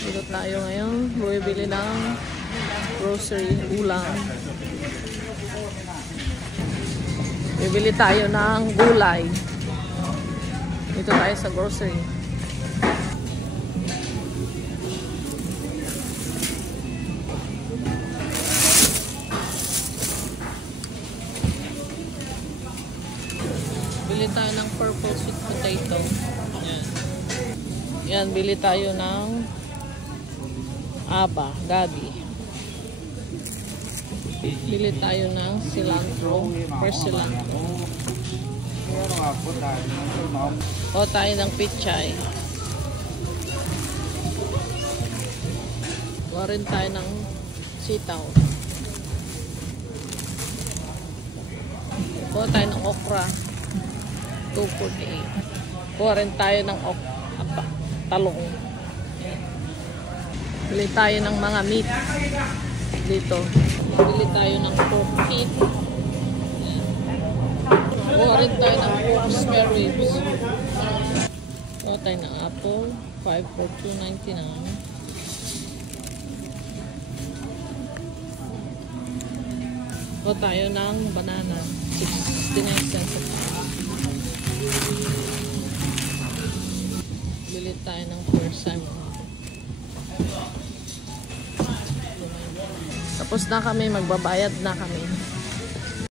Dito tayo ngayon. Bumibili ng grocery, ulam. Bibili tayo ng gulay. Dito tayo sa grocery. Bili tayo ng purple sweet potato. Yan. Yan, bili tayo ng gabi. Bili tayo ng cilantro, fresh cilantro. O tayo ng pichay. O rin tayo ng sitaw. O tayo ng okra. 248. Kuha rin tayo ng talong. Bili tayo ng mga meat dito. Bili tayo ng pork feet. Kuha rin tayo ng pork spare ribs. Kuha tayo ng apple. 5 for $2.99. Kuha tayo ng banana. 69 cents a pound. Bili tayo ng persimmon. Tapos na kami, magbabayad na kami.